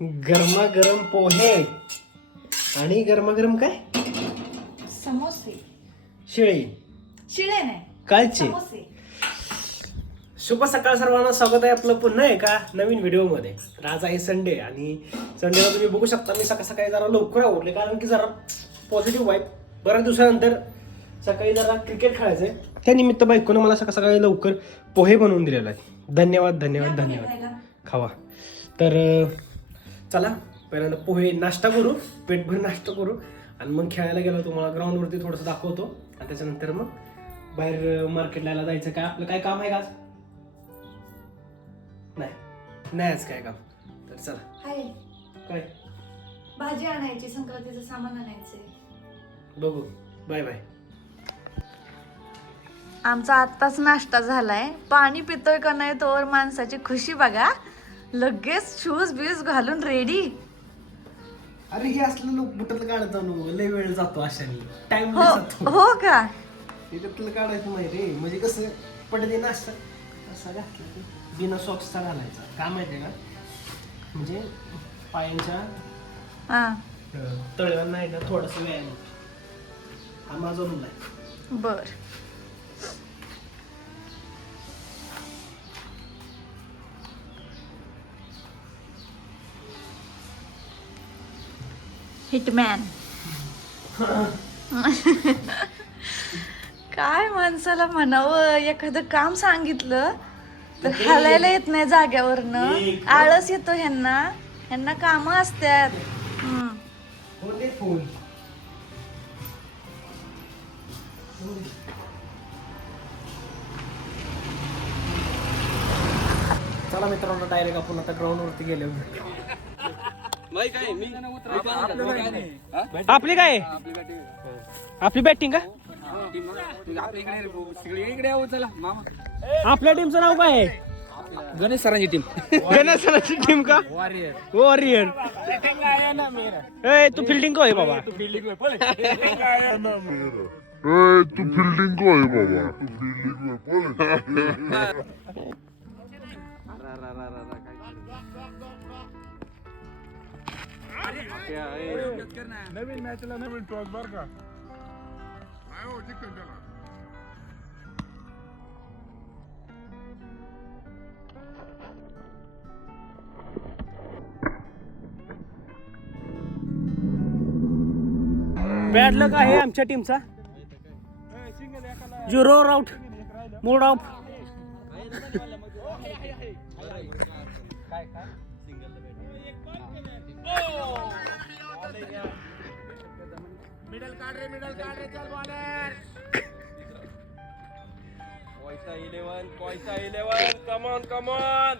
गरमागरम पोहे आणि गरमागरम काय? समोसे. शिळी. शिळे नाही. कालची. समोसे. शुभ सकाळ सर्वांना स्वागत आहे आपलं पुन्हा एका नवीन व्हिडिओमध्ये. तर आज आहे संडे आणि संडेला तुम्ही बघू शकता मी सकाळ सकाळी जरा लवकर आवडले कारण की जरा पॉझिटिव्ह वाईब बऱ्याच दिवसानंतर सकाळी जरा क्रिकेट खेळायचंय. त्यानिमित्त बायकोनं मला सकाळ सकाळी लवकर पोहे बनवून दिलेला आहे धन्यवाद धन्यवाद धन्यवाद. खावा. तर चला पहिल्यांदा पोहे नाश्ता करू पेटभर नाश्ता करू. आणि मग खेळायला गेलो तुम्हाला ग्राउंडवरती थोडंसं दाखवतो. आणि त्याच्यानंतर मग बाहेर मार्केटला यायला जायचं काय आपलं काय काम आहे का आज? नाही. नाही आज काय काम? तर चला. हाय. काय? भाजी आणायची संक्रांतीचं सामान आणायचंय. बघू. Bye bye. आमचा आत्ताच नाश्ता झालाय. पाणी पितोय का नाही तोवर माणसाची खुशी बघा. लगेच शूज बीज घालून रेडी अरे हे असलं लोक बुटल काढत जाऊ लय वेळ जातो अशाने. टाइम हो हो का? हे बुटल काढायचं नाही रे. म्हणजे कसं पडते नाश्ता असा घातला बिना सॉक्सचा घालायचा. का माहितीये का? म्हणजे पायांच्या हा. तळव्यांना आहे ना थोडासा व्यायाम. हा माझा रूल आहे. बर. हिटमॅन. काय माणसाला म्हणावं? एखादं काम सांगितलं तर हालायला येत नाही जाग्यावरनं. आळस येतो ह्यांना. ह्यांना कामं असतात चला मित्रांनो डायरेक्ट आपण आता ग्राउंड वरती गेले. आपली काय आपली बॅटिंग का आपल्या टीमचं नाव काय आहे गणेश सरांची टीम गणेशची टीम का वॉरियर ए तू फिल्डिंग को आहे बाबा तू फिल्डिंग को आहे बाबा तू फिल्डिंग को नवीन मॅचला नवीन टॉस बर का. नाही हो जिंकन त्याला बॅड लक आहे आमच्या टीमचा झिरो आउट मोड ऑफ मिडल काढ रे मिडल काढ रे चल bowler Koyta eleven Koyta eleven come on come on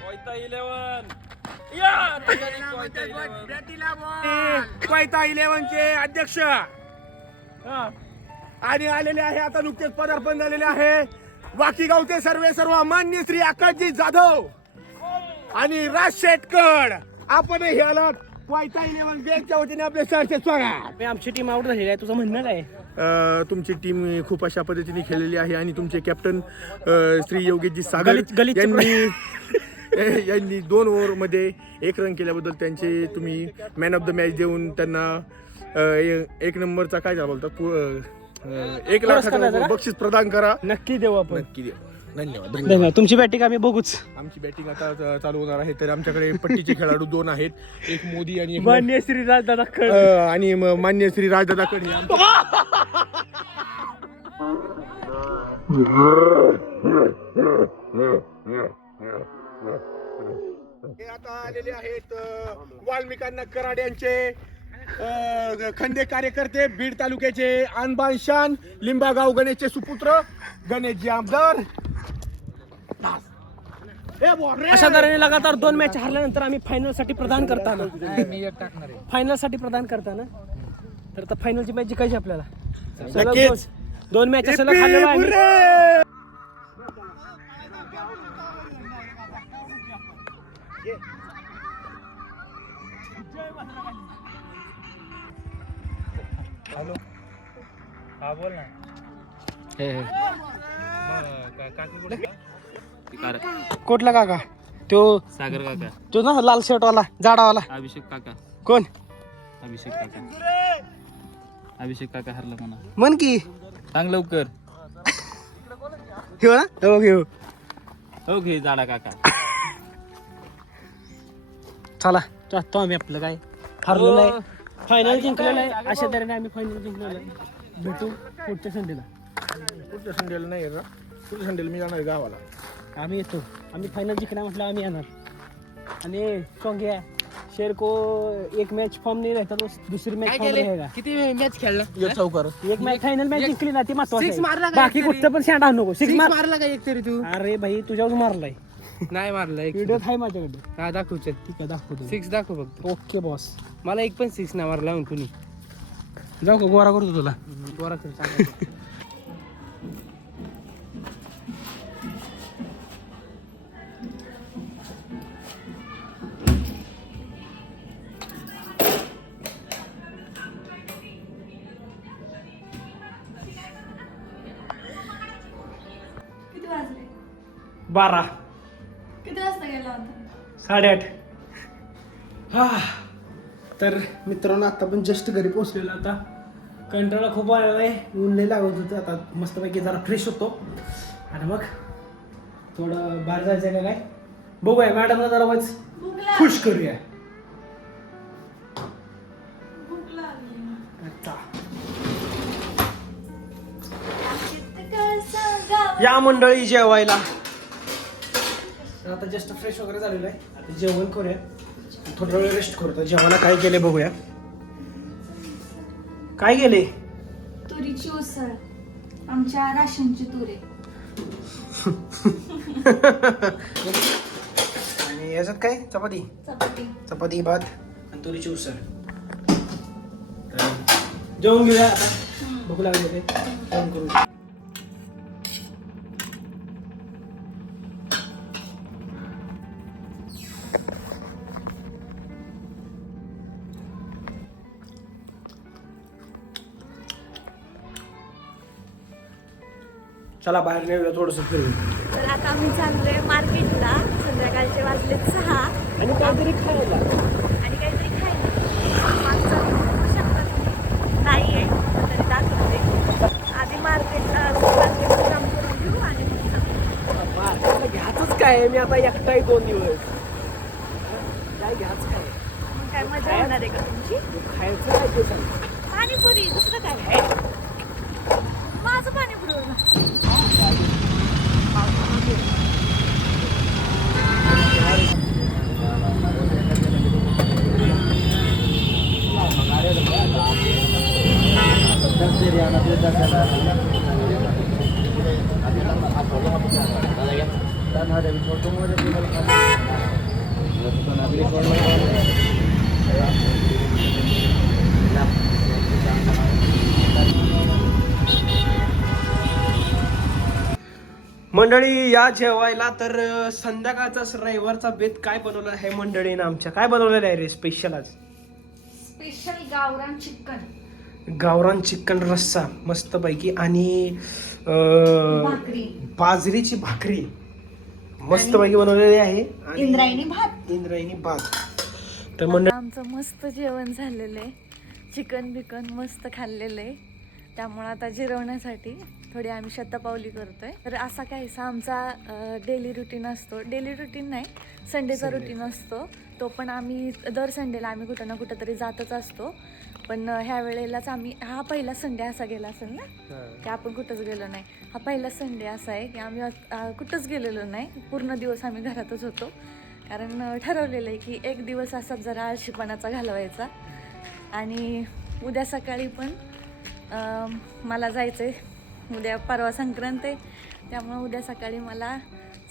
Koyta eleven Koyta eleven चे अध्यक्ष. आणि आलेले आहे आता नुकतेच पदार्पण झालेले आहे. वाकी गावचे सर्वे सर्व मान्य श्री आकाशजी जाधव. आणि राज शेटकर आपणही आलात. कोयता इलेवन बँकच्या वतीने आपले सरचे स्वागत आमची टीम आउट झालेली आहे. तुझं म्हणणं काय? अ, तुमची टीम खूप अशा पद्धतीने खेळलेली आहे आणि तुमचे कॅप्टन अ, श्री योगेशजी सागर यांनी यांनी दोन ओव्हरमध्ये एक रन केल्याबद्दल त्यांचे तुम्ही मॅन ऑफ द मॅच देऊन त्यांना अ, ए- एक नंबरचा काय झाला बोलतात पु- अ, एक पुरस्कार द्यायचा लाखाचं का? बक्षीस प्रदान करा. नक्की देऊ आपण. नक्की द्या धन्यवाद. धन्यवाद. धन्यवाद. तुमची बॅटिंग आम्ही बघूच. आमची बॅटिंग आता चालू होणार आहे. तर आमच्याकडे पट्टीचे खेळाडू दोन आहेत. एक मोदी आणि एक मान्य श्रीराज दादा अ, आणि म- मान्य श्री राजदादा कडे हे आता आलेले आहेत अ, वाल्मिकांना कराड यांचे अ, खंदे कार्यकर्ते बीड तालुक्याचे आणबान शान लिंबागाव गणेशचे सुपुत्र गणेशजी आमदार. अशा तऱ्हेने लगातार दोन मॅच हरल्यानंतर आम्ही फायनलसाठी प्रदान करताना. फायनलसाठी प्रदान करताना. तर आता फायनलची मॅच जिंकायची आपल्याला. नक्कीच. दोन- दोन मॅच सलग खाल्लेलो आहे आम्ही. बुर्रे. कुठला काका? तो सागर काका. तो ना लाल शर्ट वाला जाडावाला. अभिषेक काका. कोण? अभिषेक काका. अभिषेक काका हरला म्हणा. म्हण की. सांग लवकर. हो ना? हो घेऊ हो घे जाडा काका. चला जातो आम्ही आपलं काय हरलेलं आहे. फायनल जिंकलेलं आहे. अशा तऱ्हेने आम्ही फायनल जिंकलेलं आहे. भेटू पुढच्या संडेला. पुढच्या संडेला नाही पुढच्या संडेला मी जाणार गावाला. आम्ही येतो. आम्ही फायनल जिंकणार म्हटलं आम्ही येणार. आणि सॉंग आहे. शेर को एक मॅच फॉर्म नाही राहता तो दुसरी मॅच फॉर्म रहेगा किती मॅच खेळला? ये चौकार. एक मॅच फायनल मॅच जिंकली ना ती Six मारला का बाकी एक कुठं पण शांडा नको. सिक्स मार मारला का एक तरी तू? अरे भाई तुझ्यावर मारलाय. नाही मारला एक व्हिडिओ आहे माझ्याकडे. हा दाखव चल. ठीक आहे दाखवतो सिक्स दाखव फक्त. ओके बॉस मला एक पण सिक्स नाही मारला म्हणून कुणी. जाऊ का गोरा करतो तुला. गोरा कर बारा. किती वाजता गेला होता? साडेआठ. हा. तर मित्रांनो आता पण जस्ट घरी पोहोचलेलो आता. कंटाळा खूप आलेला आहे. ऊन लय लागत होतं. आता मस्तपैकी जरा फ्रेश होतो. आणि मग थोडं बाहेर जायचं आहे का काय? बघूया. मॅडमला जरा लाग- खुश करूया. या मंडळी जेवायला. तर आता जस्ट फ्रेश वगैरे झालेलं आहे. आता जेवण करूया. थोडा वेळ रेस्ट करू. तर जेवायला काय केले बघूया. काय केले तुरीची उसळ. आमच्या राशनची तुरे. आणि याच्यात काय? चपाती? चपाती. चपाती भात. आणि तुरीची उसळ. तर जेवण घेऊया आता. भूक लागली ते जेवण करू. चला बाहेर नेऊया थोडंसं फिरून. तर आता आम्ही चाललोय मार्केटला. संध्याकाळचे वाजले सहा. आणि काहीतरी खायला. आणि काहीतरी खायला. नाही आहे तरी दाखवते. आधी मार्केटला मार्केटचं काम करून घेऊ आणि. मार्केटला काय मी आता एकटा आहे दोन दिवस. काय घ्याच काय? काय मजा होणार आहे का तुमची? खायचं काय ते सांग पाणीपुरी दुसरं काय? माझं पाणीपुरी मंडळी या जेवायला तर अं, संध्याकाळचा स- रविवारचा बेत काय बनवलं आहे मंडळीनं आमच्या? काय बनवलेलं आहे रे स्पेशल आज? स्पेशल गावरान चिकन. गावरान चिकन रस्सा मस्त पैकी आणि भाकरी. बाजरीची भाकरी. मस्त पैकी बनवलेली आहे. आणि इंद्रायणी भात. इंद्रायणी भात. तर मंडळी आमचं मस्त जेवण झालेलं आहे. चिकन बिकन मस्त खाल्लेलं आहे. त्यामुळं आता जिरवण्यासाठी थोडी आम्ही शतपावली करतोय. तर असा काहीसा आमचा डेली रुटीन असतो. डेली रुटीन नाही संडेचा रुटीन असतो. तो पण आम्ही दर संडेला आम्ही कुठं ना कुठं तरी जातच असतो. पण ह्या वेळेलाच आम्ही हा पहिला संडे असा गेला असेल ना? की आपण कुठंच गेलो नाही. हा पहिला संडे असा आहे की आम्ही कुठंच गेलेलो नाही. पूर्ण दिवस आम्ही घरातच होतो. कारण ठरवलेलं आहे की एक दिवस असाच जरा आळशीपणाचा घालवायचा. आणि उद्या सकाळी पण मला जायचं आहे उद्या परवा संक्रांत आहे त्यामुळे उद्या सकाळी मला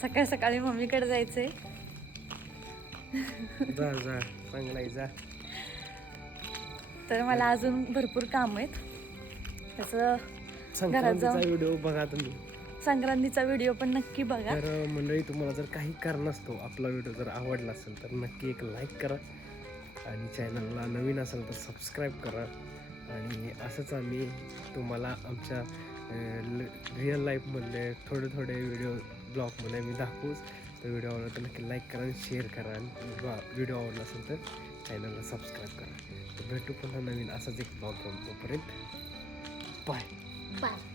सकाळ सकाळी मम्मीकडे जायचं आहे जा. जा चांगला जा. तर मला अजून भरपूर काम आहेत. त्याचं घरात जाऊन व्हिडिओ बघा तुम्ही. संक्रांतीचा व्हिडिओ पण नक्की बघा. तर मंडळी तुम्हाला जर काही कारण असतो आपला व्हिडिओ जर आवडला असेल तर नक्की एक लाईक करा. आणि चॅनलला नवीन असेल तर सबस्क्राईब करा. आणि असंच आम्ही तुम्हाला आमच्या रिअल लाईफमधले थोडे थोडे व्हिडिओ ब्लॉगमध्ये आम्ही दाखवूच तर व्हिडिओ आवडला तर नक्की लाईक करा आणि शेअर करा. आणि व्हिडिओ आवडला असेल तर चॅनलला सबस्क्राईब करा. तर भेटू पुन्हा नवीन असाच एक ब्लॉग घेऊन तोपर्यंत बाय बाय